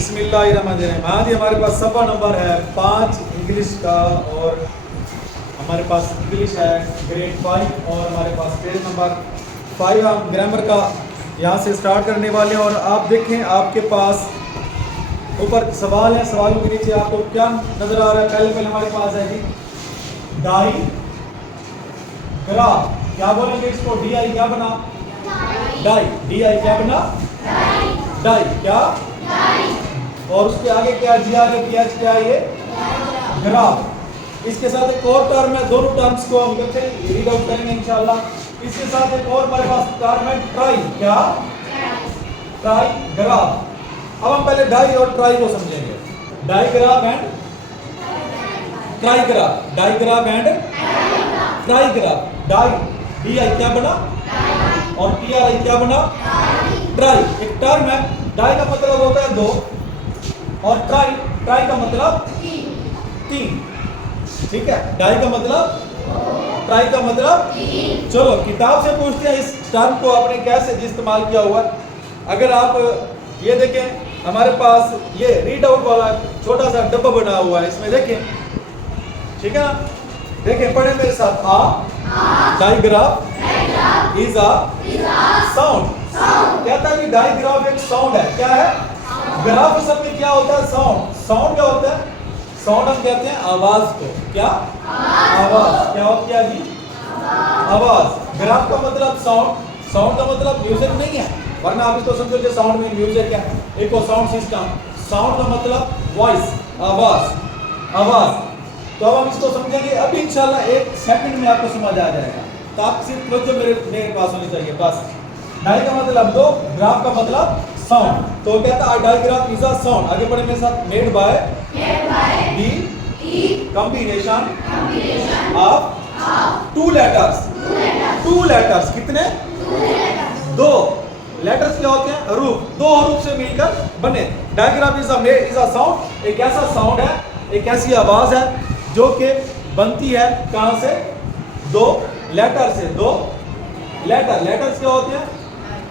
बिस्मिल्लाहिर्रहमानिर्रहीम। हाँ जी, हमारे पास सफ़ा नंबर है 5 इंग्लिश का, और हमारे पास इंग्लिश है ग्रेड 5, और हमारे पास पेज नंबर 5 हम ग्रामर का यहाँ से स्टार्ट करने वाले हैं। और आप देखें, आपके पास ऊपर सवाल है, सवालों के नीचे आपको क्या नज़र आ रहा है? पहले हमारे पास है जी डाई ग्राफ। क्या बोलेंगे इसको? डी आई क्या बना? डाई। डी आई क्या बना? डाई क्या? और उसके आगे क्या? जी आर ए पी एच क्या है? ये ग्राफ। इसके साथ एक और टर्म है, दोनों टर्म्स को हम कहते हैं रीड आउट करेंगे इंशाल्लाह। इसके साथ एक और हमारे पास टर्म है ट्राई। क्या? Tri graph. अब हम पहले डाई और ट्राई को समझेंगे। Di graph and tri graph. Di graph and tri graph. Di D I क्या बना? और टी आर आई क्या बना? ट्राई। एक टर्म है, डाई का मतलब होता है 2, और ट्राई का मतलब 3। ठीक है, डाई का मतलब, ट्राई का मतलब 3। चलो किताब से पूछते हैं इस टर्म को आपने कैसे इस्तेमाल किया हुआ। अगर आप ये देखें, हमारे पास ये रीड आउट वाला छोटा सा डब्बा बना हुआ है, इसमें देखें। ठीक है ना, देखें, पढ़े मेरे साथ। Digraph is a sound. कहता है कि डायग्राफ एक साउंड है। क्या है? ग्राफ असल में क्या होता है? साउंड। साउंड क्या होता है? साउंड हम कहते हैं आवाज को। क्या? आवाज। क्या होती है जी? आवाज। ग्राफ का मतलब साउंड। साउंड का मतलब म्यूजिक नहीं है, वरना आप इसको समझोगे साउंड में म्यूजिक है। एक और साउंड सिस्टम। साउंड का मतलब वॉइस, आवाज, आवाज। तो अब हम इसको समझेंगे। अब इंशाल्लाह 1 सेकंड में आपको समझ आ जाएगा। तो आप सिर्फ जो मेरे पास होनी चाहिए बस। डाई का मतलब 2, ग्राफ का मतलब साउंड। तो कहता है डायग्राफ इज अ साउंड। आगे बढ़े मेरे साथ। Made by the combination of 2 letters. 2 letters. कितने? 2 लेटर्स क्या होते हैं? हरूफ। 2 हरूफ से मिलकर बने। Digraph is a sound. एक ऐसा साउंड है, एक ऐसी आवाज है जो कि बनती है कहां से? 2 लेटर से। 2 लेटर। लेटर्स क्या होते हैं?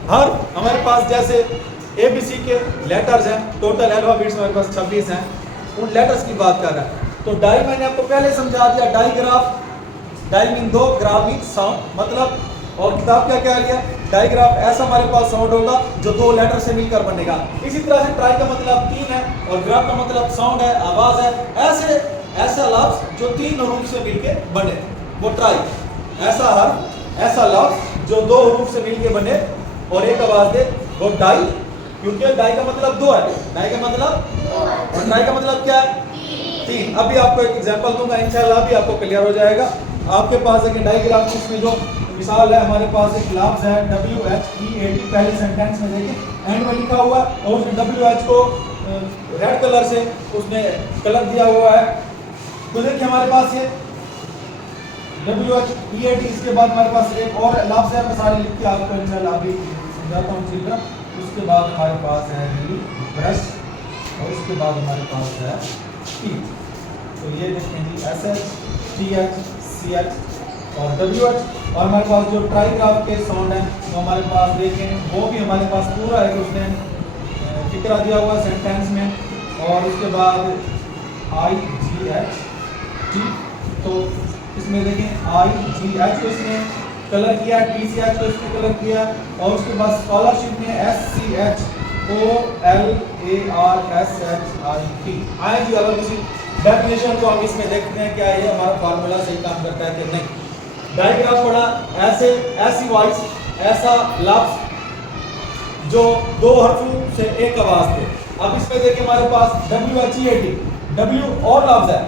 हर हमारे पास जैसे एबीसी के लेटर्स हैं, टोटल अल्फाबेट्स हमारे पास 26 हैं, उन लेटर्स की बात कर रहा है। तो डाई मैंने आपको पहले समझा दिया। Digraph, di mean 2, graph mean sound मतलब। और किताब क्या कह रही है? डाईग्राफ ऐसा हमारे पास साउंड होगा जो 2 लेटर से मिलकर बनेगा। इसी तरह से ट्राई का मतलब 3 है, और ग्राफ का मतलब साउंड है, आवाज है। ऐसा लफ्ज जो 3 हरूफ से मिलके बने वो ट्राई। ऐसा लफ्ज जो 2 हरूफ से मिलके बने और एक आवाज दे वो डाई। क्योंकि डाई का मतलब 2 है। डाई का मतलब और ट्राई का मतलब क्या है? 3। अभी आपको एक एग्जांपल दूंगा, इंशाल्लाह अभी आपको क्लियर हो जाएगा। आपके पास है कि डायग्राफ, इसमें जो मिसाल है, हमारे पास एक लफ्ज है WHEAT। पहले सेंटेंस में देखिए एंड में लिखा हुआ है, और उसने WH को रेड कलर से उसने कलर दिया हुआ है। तो देखिए हमारे पास ये WHEAT। इसके बाद हमारे पास एक और लफ्ज है, मैं सारे लिख के आपको इंशाल्लाह अभी समझाता हूँ चिल्ड्रन। उसके बाद हमारे पास है ब्रश, और उसके बाद हमारे पास है टीथ। तो ये देखें जी SH, TH, CH और WH। और हमारे पास जो ट्राईग्राफ के साउंड है वो हमारे पास देखें, वो भी हमारे पास पूरा है, उसने फिक्रा दिया हुआ सेंटेंस में। और उसके बाद IGH। तो इसमें देखें IGH को इसने कलर किया, TCH को इसने कलर किया, और उसके बाद स्कॉलरशिप में SCHOLARSHIT आए जी। अगर किसी डेफिनेशन को हम इसमें देखते हैं, क्या ये हमारा फार्मूला सही काम करता है कि नहीं। डायग्राफ पढ़ा ऐसी वॉइस, ऐसा लफ्ज जो 2 हर्फों से एक आवाज थे। अब इसमें देखिए हमारे पास WHEAT, W और लफ्ज है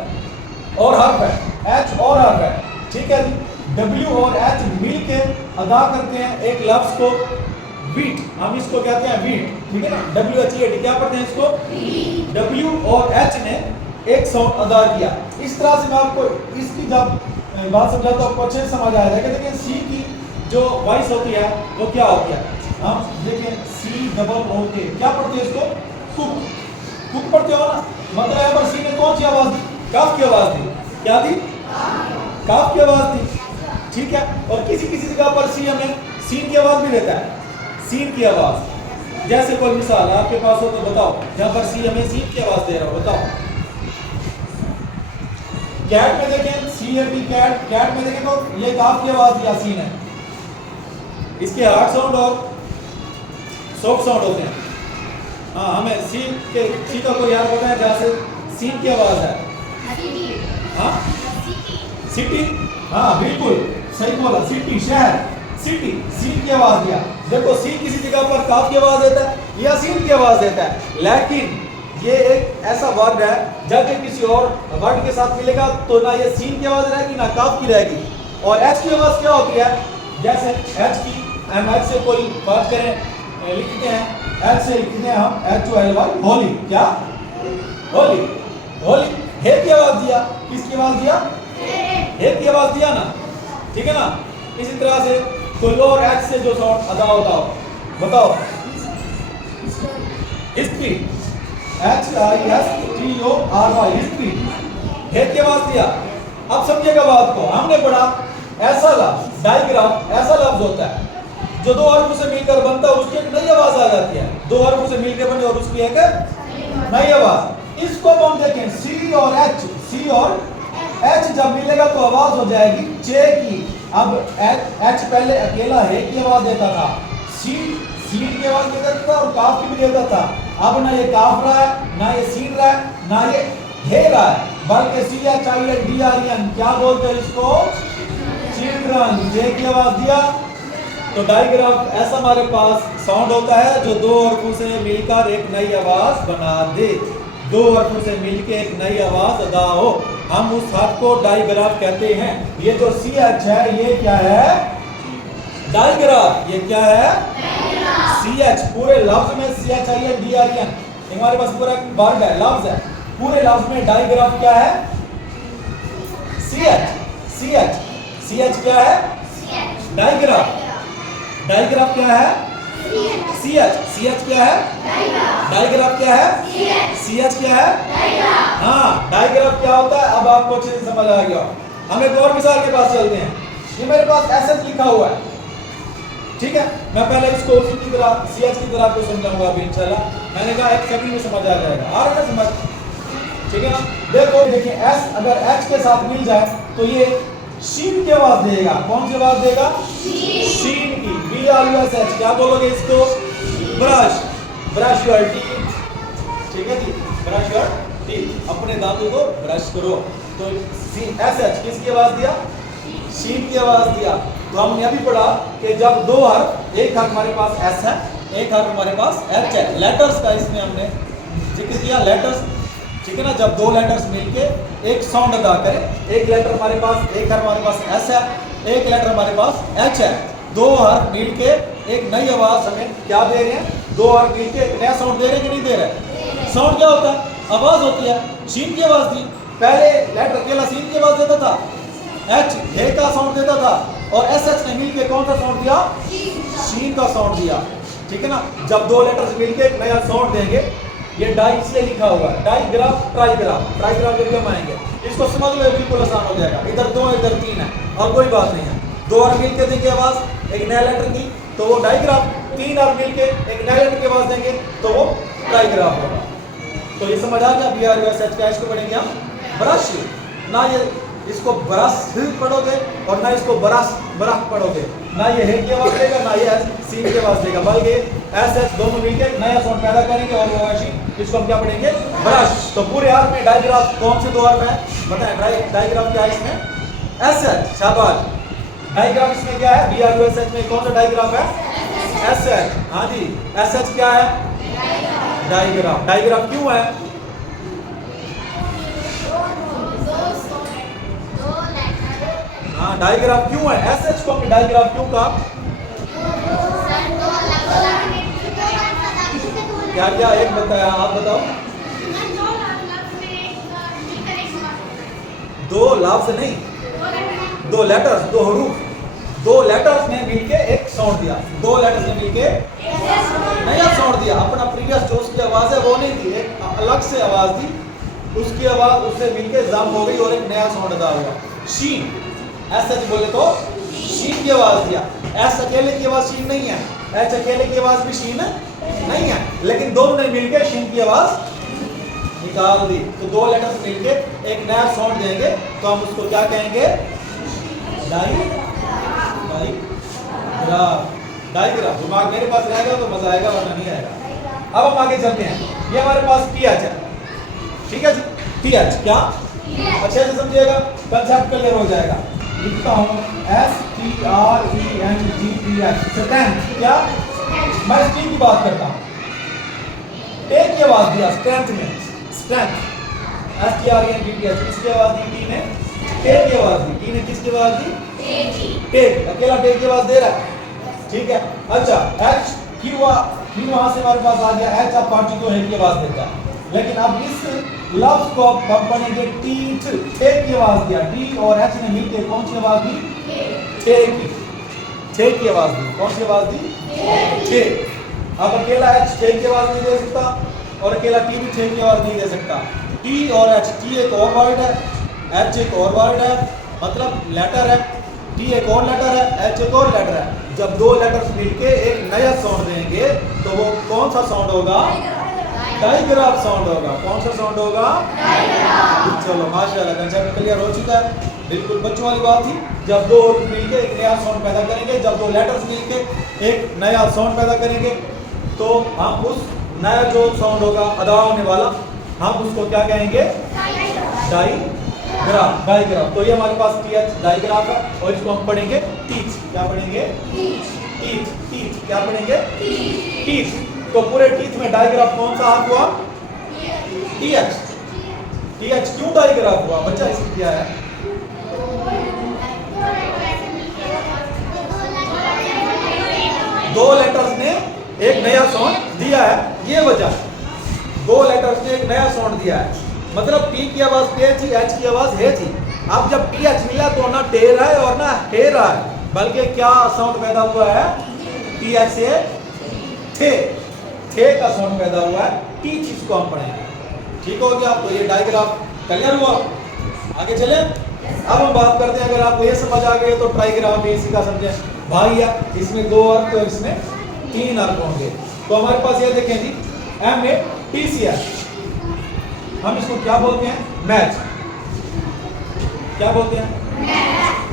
और हर्फ है, H और हर्फ है। ठीक है जी, W और H मिल के अदा करते हैं एक लफ्ज को वीट। हम इसको कहते हैं वीट। ठीक है ना, WHEAT क्या पढ़ते हैं इसको? W और H ने एक साउंड अदा किया। इस तरह से मैं आपको इसकी जब बात समझाता हूं आपको अच्छे से समझ आ जाएगा। देखिए सी की जो वॉइस होती है वो क्या होती है? हम देखिए COOK क्या पढ़ते हैं इसको? कुक। कुक पढ़ते हो ना, मतलब यहाँ पर सी ने कौन सी आवाज दी? काफ की आवाज दी। क्या दी? काफ की आवाज दी। ठीक है, और किसी किसी जगह पर सी हमें सीन की आवाज भी देता है। सीन की आवाज जैसे कोई मिसाल आपके पास हो तो बताओ, जहां पर सी हमें सीन की आवाज दे रहा हो, बताओ। कैट में देखें, सी है बी कैट, कैट में देखें तो ये काफ की आवाज दिया सीन है, इसके हार्ड साउंड और सॉफ्ट साउंड होते हैं। हाँ, हमें सी का कोई यार पता है जहां से सीन की आवाज है? हाँ, सिटी, हाँ बिल्कुल सही बोला, सिटी शहर, सिटी सीन की आवाज दिया। देखो सी किसी जगह पर काफ की आवाज देता है या सीन की आवाज देता है, लेकिन ये एक ऐसा वर्ड है जब ये किसी और वर्ड के साथ मिलेगा तो ना ये सीन की आवाज रहेगी ना काफ की रहेगी। और एच की आवाज क्या होती है? जैसे एच की, हम एच से कोई बात करें, लिखते हैं एच से, लिखते हैं हम HOLY, होली, क्या होली, होली। हे की आवाज दिया, किसकी आवाज दिया? हे की आवाज दिया ना, ठीक है ना। इसी तरह से कोई और एच से जो साउंड अदा होता हो, बताओ। हिस्ट्री, HISTORY, हिस्ट्री, हे की आवाज दिया। अब समझिएगा बात को, हमने पढ़ा ऐसा लफ्ज, डायग्राफ ऐसा लफ्ज होता है जो दो हर्फ से मिलकर बनता है, उसकी एक नई आवाज आ जाती है। दो हर्फ से मिलकर बने और उसकी एक नई आवाज। इसको हम देखें सी और एच, सी और एच जब मिलेगा तो आवाज हो जाएगी चे की। अब एच पहले अकेला है की आवाज देता था, सी सीन की आवाज देता था और काफ की भी देता था। अब ना ये काफ रहा है, ना ये सीन रहा है, ना ये हे रहा है, बल्कि CHILDREN क्या बोलते हैं इसको? चिल्ड्रन। जे की आवाज दिया तो डायग्राफ ऐसा हमारे पास साउंड होता है जो दो हर्फों से मिलकर एक नई आवाज बना दे, दो हर्फों से मिलकर एक नई आवाज अदा हो, हम उस हर्फ को डायग्राफ कहते हैं। ये जो CH है ये क्या है? डायग्राफ। ये क्या है? CH। पूरे लफ्ज में CHILDREN हमारे पास पूरा वर्ड है, लफ्ज है, पूरे लफ्ज में डायग्राफ क्या है? CH, CH, CH क्या है? डायग्राफ। डायग्राफ क्या है? CH, CH क्या है? डायग्राफ क्या है? CH क्या है? हाँ, डायग्राफ क्या होता है अब आपको अच्छे से समझ आ गया। हम एक और मिसाल के पास चलते हैं। ये मेरे पास एसएच लिखा हुआ है, ठीक है। मैं पहले इसको उसी की तरह CH की तरह आपको समझाऊंगा अभी इंशाल्लाह। मैंने कहा एक सेकंड में समझ आ जाएगा, आ रहा है समझ, ठीक है ना। देखो देखिए एस अगर एच के साथ मिल जाए तो ये शीन की आवाज देगा। कौन सी आवाज देगा? शीन की। BRUSH। क्या बोलोगे इसको? ब्रश, ब्रश योर टीथ, ठीक है जी, ब्रश योर टीथ, अपने दांतों को ब्रश करो। तो SH किसकी आवाज दिया? शीन की आवाज दिया। तो हमने अभी पढ़ा कि जब दो हर्फ, एक हर्फ हमारे पास S है, एक हर्फ हमारे पास H है, लेटर्स का इसमें हमने जिक्र किया, लेटर्स, ठीक है ना। जब दो लेटर्स मिलके एक साउंड अदा करें, एक लेटर हमारे पास, एक हर्फ हमारे पास S है, एक लेटर हमारे पास H है, दो हर्फ मिलके एक नई आवाज हमें क्या दे रहे हैं? दो हर्फ मिलके एक नया साउंड दे रहे हैं कि नहीं दे रहे? साउंड क्या होता है? आवाज होती है। शीन की आवाज दी, पहले लेटर अकेला सीन की आवाज देता था, H हे का साउंड देता था, और SH ने मिलके कौन सा साउंड दिया? शीन का साउंड दिया, ठीक है ना। जब दो लेटर्स मिलके एक नया साउंड देंगे, ये डाई इसलिए लिखा हुआ है, डाईग्राफ, ट्राईग्राफ, ट्राईग्राफ जब हम आएंगे इसको समझ लो बिल्कुल आसान हो जाएगा। इधर दो इधर तीन है और कोई बात नहीं है। दो और मिलके देंगे आवाज एक नया लेटर की तो वो डाईग्राफ, तीन और मिलके एक नया लेटर की आवाज देंगे तो वो ट्राईग्राफ होगा। तो ये समझ आ गया। BRUSH का इसको पढ़ेंगे हम ब्रश, ना ये इसको ब्रश पढ़ोगे और ना इसको ब्रश ब्रश पढ़ोगे, ना ये हे की आवाज देगा ना ये सीन की आवाज देगा, बल्कि SH दोनों मिलकर नया साउंड पैदा करेंगे और वो इसको हम क्या पढ़ेंगे? ब्रश। तो पूरे हाथ में डायग्राफ कौन से दो हर्फ है बताएं? डायग्राफ क्या है इसमें? SH, शाबाश। डायग्राफ इसमें क्या है? BRUSH में कौन सा डायग्राफ है? SH। हाँ जी, SH क्या है? डायग्राफ। डायग्राफ क्यों है? हाँ, डायग्राफ क्यों है? SH को डायग्राफ क्यों कहा? क्या क्या एक बताया, आप बताओ। दो लफ्ज नहीं, दो लेटर्स, दो हरूफ, दो लेटर्स ने मिलके एक साउंड दिया, दो लेटर्स ने मिलके नया साउंड दिया। अपना प्रीवियस जो उसकी आवाज है वो नहीं दी, एक अलग से आवाज दी, उसकी आवाज उससे मिलके जम हो गई और एक नया साउंड अदा हुआ। शीन, SH बोले तो शीन की आवाज दिया। S अकेले की आवाज शीन नहीं है, H अकेले की आवाज भी शीन नहीं है, लेकिन दोनों ने मिलकर शिन की आवाज निकाल दी। तो दो लेटर्स मिलके एक नया साउंड देंगे, तो हम उसको क्या कहेंगे? डाइग्राफ। दिमाग मेरे पास रहेगा तो मजा आएगा, वरना नहीं आएगा। अब हम आगे चलते हैं। ये हमारे पास TH है, ठीक है जी। TH क्या? अच्छे से समझिएगा, कंसेप्ट क्लियर हो जाएगा। लिखता हूँ STRENGTH, स्ट्रेंथ। क्या? मैं स्ट्रेंथ की बात करता हूँ। टेक की आवाज दिया स्ट्रेंथ में, स्ट्रेंथ। STRENGTH किसकी आवाज दी? टी ने टेक की आवाज दी। टी ने किसकी आवाज दी? टेक। अकेला टेक की आवाज दे रहा है, ठीक है। अच्छा, H Q वहां से हमारे पास आ गया। H आप पार्टिकल है की आवाज देता है, लेकिन अब इस लफ्ज को हम पढ़ेंगे टीथ, टेक की आवाज दिया। टी और H ने मिलकर कौन सी आवाज दी? टेक की। टेक की आवाज दी। कौन सी आवाज दी? टेक। अब अकेला H टेक की आवाज नहीं दे सकता और अकेला T भी टेक की आवाज नहीं दे सकता। T और H, T एक और वर्ड है, H एक और वर्ड है, मतलब लेटर है। T एक और लेटर है, H एक और लेटर है। जब दो लेटर्स मिलके एक नया साउंड देंगे तो वो कौन सा साउंड होगा? डाइग्राफ साउंड होगा। कौन सा साउंड होगा? डाइग्राफ। चलो माशाल्लाह, कंसेप्ट क्लियर हो चुका है। बिल्कुल बच्चों वाली बात थी। जब दो मिलके एक नया साउंड पैदा करेंगे, जब दो लेटर्स मिलके एक नया साउंड पैदा करेंगे, तो हम उस नया जो साउंड होगा अदा होने वाला, हम उसको क्या कहेंगे? डाइग्राफ। डाइग्राफ। तो ये हमारे पास TH डाइग्राफ है, और इसको हम पढ़ेंगे टीथ। क्या पढ़ेंगे? टीथ। टीथ क्या पढ़ेंगे? टीथ। तो पूरे टीथ में डाइग्राफ कौन सा हाथ हुआ? TH। TH क्यों डाइग्राफ हुआ बच्चा? इसकी क्या है? दो लेटर्स ने एक नया साउंड दिया है, ये वजह। दो लेटर्स ने एक नया साउंड दिया है, मतलब T की आवाज टे थी, H की आवाज हे थी। अब जब TH मिला तो ना टे रहा है और ना हे रहा है, बल्कि क्या साउंड पैदा हुआ है? TH से थे का साउंड पैदा हुआ है। टीच इसको हम पढ़ेंगे, ठीक हो गया। तो ये डाइग्राफ क्लियर हुआ। आगे चले। अब हम बात करते हैं, अगर आपको ये समझ आ गए तो ट्राइग्राफ भी इसी का समझे भाई है। इसमें दो अर्थ तो इसमें तीन अर्थ होंगे। तो हमारे पास ये देखें जी, MATCH, हम इसको क्या बोलते हैं? मैच। क्या बोलते हैं?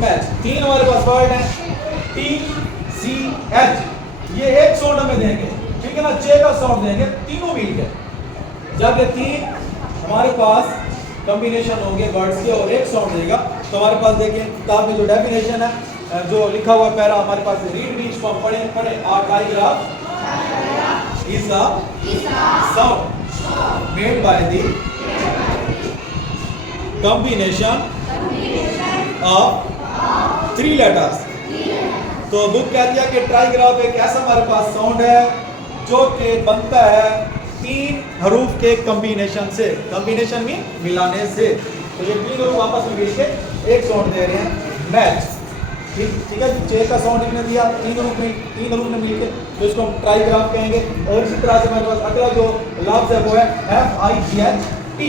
मैच। तीन हमारे पास वर्ड है, TCH। ये एक साउंड हमें देंगे, ठीक है ना? चे का साउंड देंगे तीनों मिलकर। जब ये तीन हमारे पास कॉम्बिनेशन होंगे वर्ड्स के और एक साउंड देगा, तो हमारे पास देखिए किताब में जो डेफिनेशन है, जो लिखा हुआ पैरा हमारे पास, रीड भी इसको हम पढ़े। आ digraph is a sound made by the combination of three letters। तो बुक कहती है कि ट्राइग्राफ एक ऐसा हमारे पास साउंड है जो कि बनता है तीन हरूफ के कॉम्बिनेशन से। कॉम्बिनेशन में मिलाने से। तो ये तीन हरूफ आपस में मिलके एक साउंड दे रहे हैं, मैच। ठीक है, चे का साउंड इन्होंने दिया, तीन हरूफ ने मिलके, तो इसको हम ट्राइग्राफ कहेंगे। और इसी तरह से हमारे पास अगला जो लफ्ज है वो है FIGHT,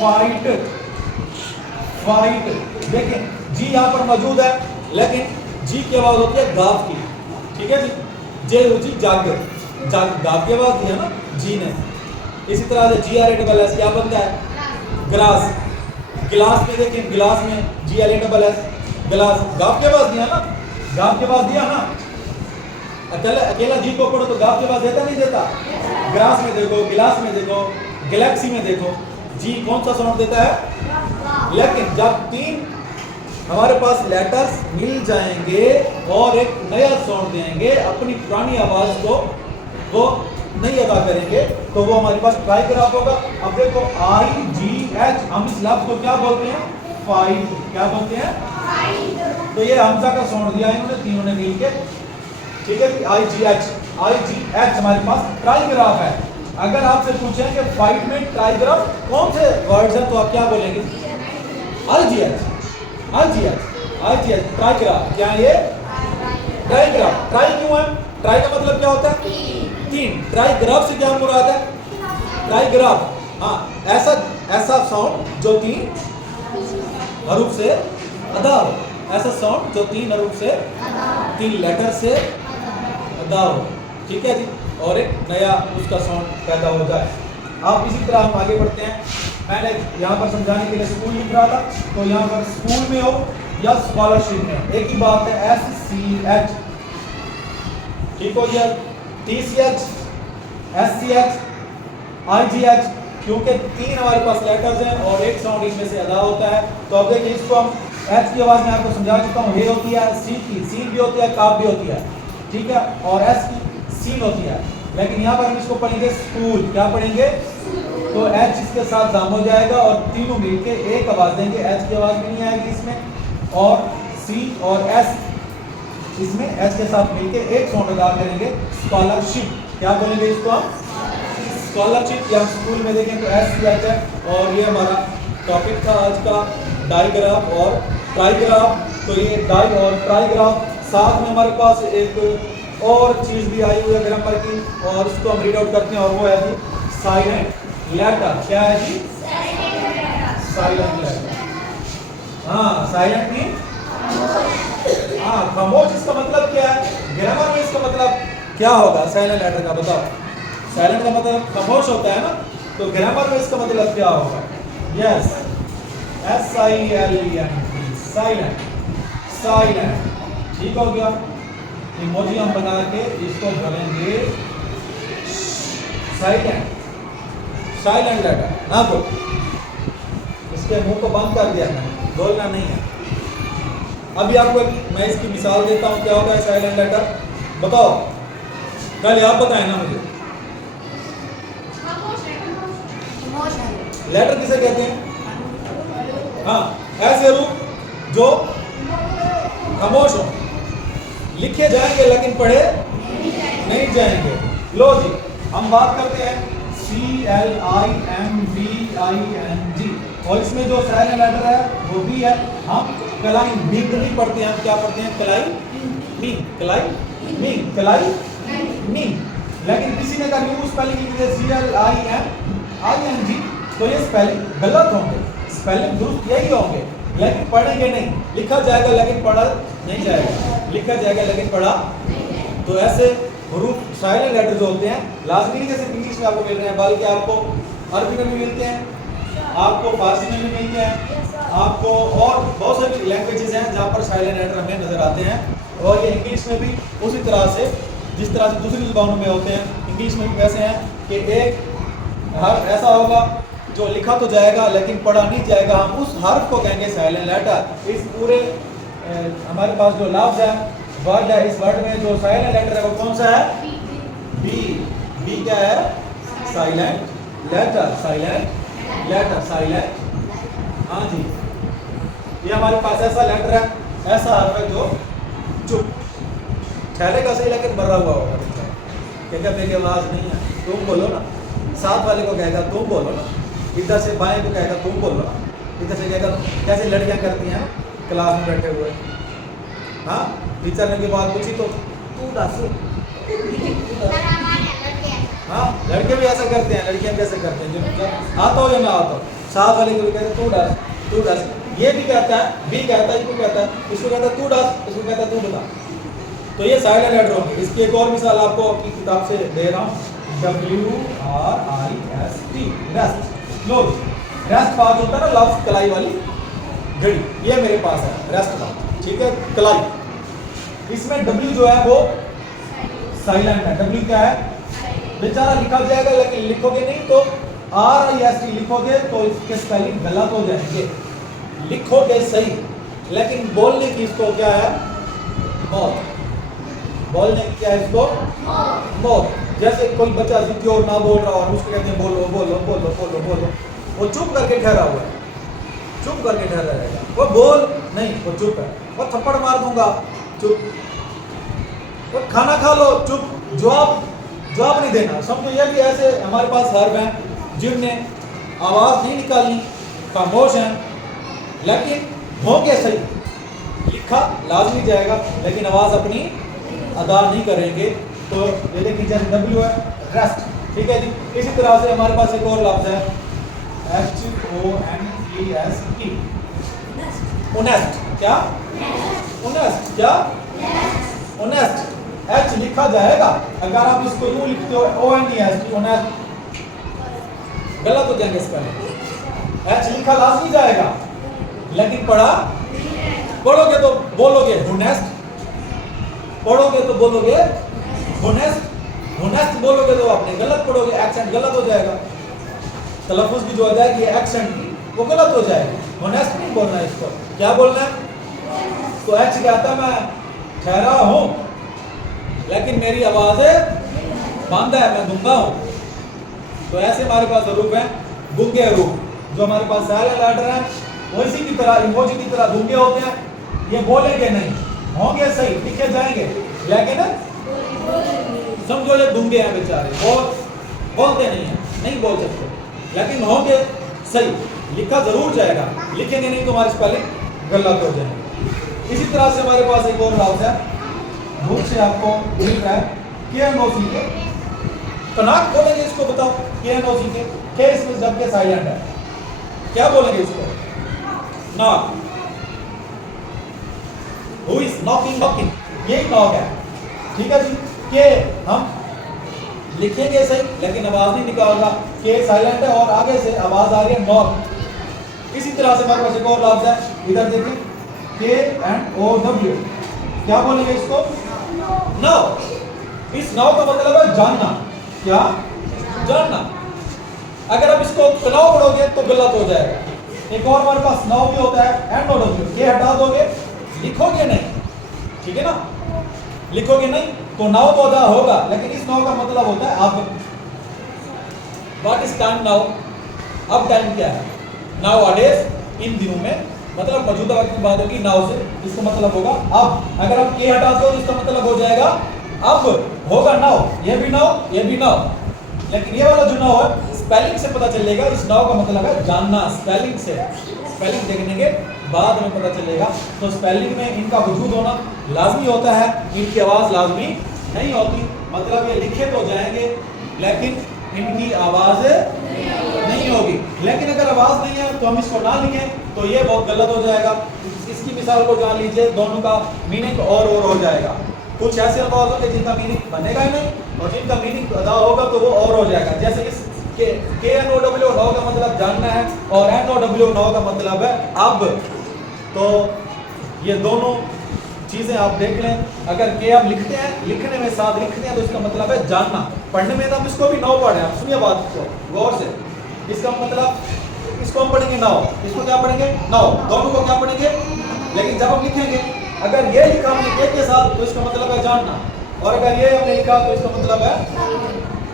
फाइट। फाइट। देखिए जी यहाँ पर मौजूद है, लेकिन जी की आवाज होती है गाफ की, ठीक है जी। जे जी जाग, गाफ की आवाज दी है ना जी ने। इसी तरह से GRASS क्या बनता है? ग्रास। गिलास में देखिए, गिलास में GLASS, गिलास। गाफ के आवाज दिया ना, गाफ के आवाज दिया ना। अकेला जी को पढ़ो तो गाफ के आवाज देता नहीं देता? ग्रास में देखो, गिलास में देखो, गैलेक्सी में देखो, जी कौन सा साउंड देता है? लेकिन जब तीन हमारे पास लेटर्स मिल जाएंगे और एक नया साउंड देंगे, अपनी पुरानी आवाज को वो नहीं अदा करेंगे, तो वो हमारे पास ट्राइग्राफ होगा। अब देखो IGH, हम इस लफ्ज को क्या बोलते हैं? फाइट। क्या बोलते हैं? तो ये हमजा का साउंड दिया इन्होंने तीनों ने मिलके, ठीक है। IGH हमारे पास ट्राइग्राफ है। अगर आपसे पूछें कि फाइट में ट्राइग्राफ कौन से वर्ड्स हैं, तो आप क्या बोलेंगे? IGH ट्राइग्राफ। क्या ये? ट्राइग्राफ। ट्राई क्यों है? ट्राई का मतलब क्या होता है? तीन। ट्राइग्राफ से क्या मुराद है? ट्राइग्राफ, हाँ, ऐसा साउंड जो तीन हरूफ से अदा हो। ऐसा साउंड जो तीन हरूफ से, तीन लेटर से अदा हो, ठीक है जी। और एक नया उसका साउंड पैदा हो जाए। आप इसी तरह हम आगे बढ़ते हैं। मैंने यहाँ पर समझाने के लिए स्कूल लिख रहा था, तो यहाँ पर स्कूल में हो या स्कॉलरशिप में एक ही बात है, SCH, ठीक हो गया, TCH, SCH, IGH, क्योंकि 3 हमारे पास लेटर्स हैं और एक साउंड इनमें से अदा होता है। तो अब देखिए इसको हम H की आवाज़ में आपको समझा चुका हूँ, हे होती है, C की सीन भी होती है, काफ भी होती है, ठीक है, और S की सीन होती है। लेकिन यहाँ पर हम इसको पढ़ेंगे स्कूल, क्या पढ़ेंगे, तो H इसके साथ जाम हो जाएगा और तीनों मिलके एक आवाज़ देंगे, H की आवाज़ भी नहीं आएगी इसमें, और C और S इसमें H के साथ मिलके एक साउंड अदा करेंगे, स्कॉलरशिप, क्या बोलेंगे इसको हम, स्कॉलरशिप, या स्कूल में देखें तो SCH है। और ये हमारा टॉपिक था आज का, डाइग्राफ और ट्राइग्राफ। तो ये डाई और ट्राइग्राफ, साथ में हमारे पास एक और चीज़ भी आई हुई है ग्रामर की, और इसको हम रीड आउट करते हैं, और वो है जी साइलेंट लेटर। क्या है जी, साइलेंट लेटर। हाँ, साइलेंट मीन हाँ खामोश, इसका मतलब क्या है, ग्रामर में इसका मतलब क्या होगा साइलेंट लेटर का, बताओ। साइलेंट का मतलब खामोश होता है ना, तो ग्रामर में इसका मतलब क्या होगा, यस, SILENT, साइलेंट, साइलेंट, ठीक हो गया। इमोजी हम बना के इसको बोलेंगे साइलेंट, साइलेंट लेटर ना, तो इसके मुंह को बंद कर दिया मैंने, बोलना नहीं है। अभी आपको मैं इसकी मिसाल देता हूँ, क्या होता है साइलेंट लेटर, बताओ, कल आप बताएं ना मुझे। लेटर किसे कहते हैं, हाँ, ऐसे रूप जो खामोश हो, लिखे जाएंगे लेकिन पढ़े नहीं जाएंगे। लो जी, हम बात करते हैं CLIMBING, और इसमें जो साइलेंट लेटर है वो भी है। हम कलाई मींग नहीं पढ़ते हैं, हम क्या पढ़ते हैं, कलाई मींग, कलाई मींग, कलाई मींग। लेकिन किसी ने कहा न्यू स्पेलिंग लिख दिया CLIMING, तो ये स्पेलिंग गलत होंगे, स्पेलिंग दुरुस्त यही होंगे, लेकिन पढ़ेंगे नहीं। लिखा जाएगा लेकिन पढ़ा नहीं जाएगा, लिखा जाएगा लेकिन पढ़ा। तो ऐसे हरूफ साइलेंट लेटर जो होते हैं लाजमी नहीं जैसे इंग्लिश में आपको मिल रहे हैं, बल्कि आपको अरबी में भी मिलते हैं, आपको फारसी में भी मिलते हैं, आपको और बहुत सारी लैंग्वेजेस हैं जहाँ पर साइलेंट लेटर हमें नजर आते हैं। और ये इंग्लिश में भी उसी तरह से, जिस तरह से दूसरी जुबानों में होते हैं, इंग्लिश में भी वैसे हैं कि एक हर्फ ऐसा होगा जो लिखा तो जाएगा लेकिन पढ़ा नहीं जाएगा, हम उस हर्फ को कहेंगे साइलेंट लेटर। इस पूरे हमारे पास जो लफ्ज है, वर्ड है, इस वर्ड में जो साइलेंट लेटर है वो कौन सा है, बी। बी क्या है, silent letter, silent letter, silent. हाँ जी, ये हमारे पास ऐसा लेटर है, ऐसा हर्फ है जो चुप ठहरेगा सही लेकिन भरा हुआ होगा, क्या मेरी आवाज़ नहीं है, तुम बोलो ना, साथ वाले को कहेगा तुम बोलो ना, इधर से बाएं को कहेगा तुम बोलो ना, इधर से कहेगा, कैसे लड़कियां करती हैं क्लास में बैठे हुए, हाँ, टीचर ने की बात पूछी तो तू दस, हाँ, लड़के भी ऐसा करते हैं, लड़कियां भी ऐसा करते हैं, जब आता हो या ना आता हो, साथ वाले को भी कहते तू दस, तू दस। ये भी कहता है, बी कहता है, इसको कहता है, इसको कहता है तू दस, इसको कहता है तू बता। तो ये साइलेंट लेटर होंगे। इसकी एक और मिसाल आपको अपनी किताब से दे रहा हूँ, WRIST, रेस्ट। लो, रेस्ट पास होता है ना, लफ्ज कलाई वाली घड़ी, ये मेरे पास है रेस्ट का, ठीक है, कलाई। इसमें W जो है वो साइलेंट है। W क्या है, बेचारा लिखा जाएगा लेकिन लिखोगे नहीं तो RIST लिखोगे तो इसके स्पेलिंग गलत हो जाएंगे। लिखोगे सही लेकिन बोलने की इसको क्या है, मौत। बोलने की क्या है इसको, मौत। जैसे कोई बच्चा जिद्दी और ना बोल रहा हो और उसको कहते हैं बोलो बोलो बोलो बोलो बोलो, वो चुप करके ठहरा हुआ है, चुप करके ठहरा रहेगा, वो बोल नहीं, वो चुप है, वो थप्पड़ मार दूंगा, चुप, वो खाना खा लो, चुप, जवाब नहीं देना। समझो ये भी ऐसे हमारे पास हर्फ हैं जिनने आवाज़ नहीं निकालनी, खामोश हैं लेकिन होंगे सही, लिखा लाजमी जाएगा लेकिन आवाज़ अपनी अदा नहीं करेंगे। तो ये देखिए जैसे W है, रेस्ट, ठीक है जी। इसी तरह से हमारे पास एक और लफ्ज है HONEST, ऑनेस्ट, क्या ऑनेस्ट, क्या ऑनेस्ट, एच लिखा जाएगा। अगर आप इसको यूं लिखते हो ONEST, ऑनेस्ट, गलत हो जाएंगे इसका। एच लिखा लाजमी जाएगा, लेकिन पढ़ोगे तो बोलोगे होनेस्ट, पढ़ोगे तो बोलोगे होनेस्ट, होनेस्ट बोलोगे तो आपने गलत पढ़ोगे, एक्सेंट गलत हो जाएगा, तलफ्फुज़ की जो हो जाएगी एक्सेंट की वो गलत हो जाएगी। होनेस्ट नहीं बोलना है, इसको क्या बोलना है? तो एच कहता मैं ठहरा हूं लेकिन मेरी आवाज़ें बांधा है, मैं गूंगा हूं। तो ऐसे हमारे पास रूप है गूंगे रूप, जो हमारे पास साइलेंट लेटर है वो इसी की तरह इमोजी की तरह गूंगे होते हैं। ये बोलेंगे नहीं, होंगे सही, लिखे जाएंगे, लेकिन समझो ये गूंगे हैं बेचारे, बोलते नहीं है, नहीं बोल सकते, लेकिन होंगे सही, लिखा जरूर जाएगा, लिखेंगे नहीं तो हमारी स्पेलिंग गलत हो जाएगी। इसी तरह से हमारे पास एक और लफ्ज़ है, बुक से आपको मिल रहा है KNOC के, कनाक बोलेंगे इसको, बताओ KNOC के इसमें जबकि साइलेंट है, क्या बोलेंगे इसको? Knock, who is knocking, knocking, यही नॉक है, ठीक है जी। के हम लिखेंगे सही लेकिन आवाज नहीं निकालना, के साइलेंट है और आगे से आवाज आ रही है नॉक। इसी तरह से हमारे पास एक और लफ्ज़ है, इधर देखिए KNOW, क्या बोलेंगे इसको? नाउ। इस नाउ का मतलब है जानना, क्या? जानना। अगर आप इसको कनाव पढ़ोगे तो गलत हो जाएगा। एक और हमारे पास नाउ भी होता है NOW, ये हटा दोगे, लिखोगे नहीं, ठीक है ना, लिखोगे नहीं तो नाउ तो अदा होगा, लेकिन इस नाउ का मतलब होता है अब। What is time now? अब टाइम क्या है? नाउ अडेज, इन दिनों में, मतलब मौजूदा वक्त की बात होगी नाउ से, इसका मतलब होगा अब। अगर आप के हटा दो तो इसका मतलब हो जाएगा अब होगा नाउ, ये भी नाउ, ये भी नाउ, लेकिन ये वाला जो नाउ है स्पेलिंग से पता चलेगा, इस नाउ का मतलब है जानना, स्पेलिंग से, स्पेलिंग देखने के बाद में पता चलेगा। तो स्पेलिंग में इनका वजूद होना लाजमी होता है, इनकी आवाज़ लाजमी नहीं होती, मतलब ये लिखे तो जाएंगे लेकिन इनकी आवाज़ नहीं होगी। लेकिन अगर आवाज़ नहीं है तो हम इसको ना लिखें तो ये बहुत गलत हो जाएगा। इसकी मिसाल को जान लीजिए, दोनों का मीनिंग और हो जाएगा। कुछ ऐसे अल्फाज होंगे जिनका मीनिंग बनेगा ही नहीं और जिनका मीनिंग अदा होगा तो वो और हो जाएगा। जैसे इस KNOW नाउ का मतलब जानना है और NOW नाउ का मतलब है अब। तो ये दोनों चीज़ें आप देख लें, अगर के हम लिखते हैं, लिखने में साथ लिखते हैं तो इसका मतलब है जानना, पढ़ने में तो हम इसको भी नाउ पढ़े, आप सुनिए बात को गौर से, इसका मतलब इसको हम पढ़ेंगे नाउ, इसको क्या पढ़ेंगे? नाउ, दोनों को क्या पढ़ेंगे? लेकिन जब हम लिखेंगे, अगर ये लिखा हमने के साथ तो इसका मतलब है जानना, और अगर ये हमने लिखा तो इसका मतलब है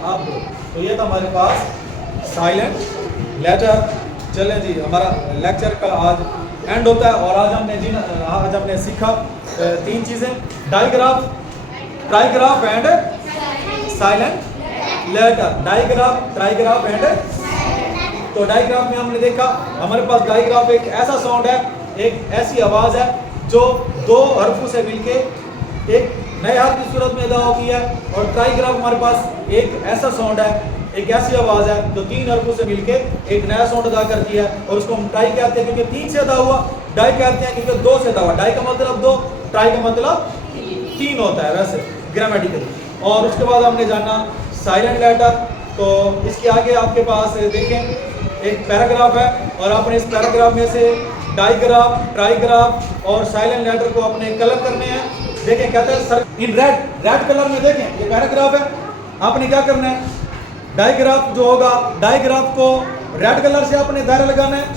अब। तो ये था हमारे पास साइलेंट लेटर। चलें जी, हमारा लेक्चर का आज एंड होता है और आज हमने सीखा 3 चीज़ें, digraph, trigraph and silent letter. Digraph, trigraph and, तो डायग्राफ में हमने देखा हमारे पास डायग्राफ एक ऐसा साउंड है, एक ऐसी आवाज़ है जो 2 हरफों से मिलके एक नए हर्फ की सूरत में अदा होती है। और ट्राइग्राफ हमारे पास एक ऐसा साउंड है, एक ऐसी आवाज़ है जो 3 हरफों से मिलके एक नया साउंड अदा करती है और उसको हम ट्राई कहते हैं क्योंकि 3 से अदा हुआ, डाई कहते हैं क्योंकि 2 से अदा हुआ। डाई का मतलब 2, ट्राई का मतलब 3 होता है वैसे ग्रामेटिकली। और उसके बाद हमने जाना साइलेंट लेटर। तो इसके आगे आपके पास देखें एक पैराग्राफ है और आपने इस पैराग्राफ में से डाइग्राफ, ट्राइग्राफ और साइलेंट लेटर को अपने कलर करने हैं। देखें कहते हैं सर इन रेड कलर में, देखें ये पैराग्राफ है, आपने क्या करना है, डाइग्राफ जो होगा, डाइग्राफ को रेड कलर से आपने दायरा लगाना है।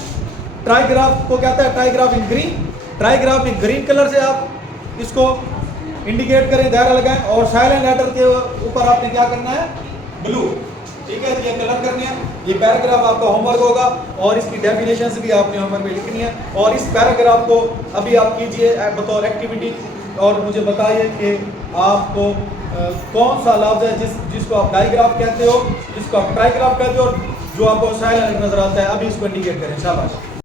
ट्राइग्राफ को कहता है trigraph in green, trigraph in green colour से आप इसको इंडिकेट करें, दायरा लगाएं। और साइलेंट लेटर के ऊपर आपने क्या करना है, ब्लू, ठीक है, ये कलर करने हैं। ये पैराग्राफ आपका होमवर्क होगा और इसकी डेफिनेशंस भी आपने होमवर्क में लिखनी है। और इस पैराग्राफ को अभी आप कीजिए बतौर एक्टिविटी और मुझे बताइए कि आपको कौन सा लफ्ज़ है जिसको आप डाइग्राफ कहते हो, जिसको आप ट्राइग्राफ कहते हो और जो आपको साइलेंट नजर आता है, अभी इसको इंडिकेट करें। शाबाश।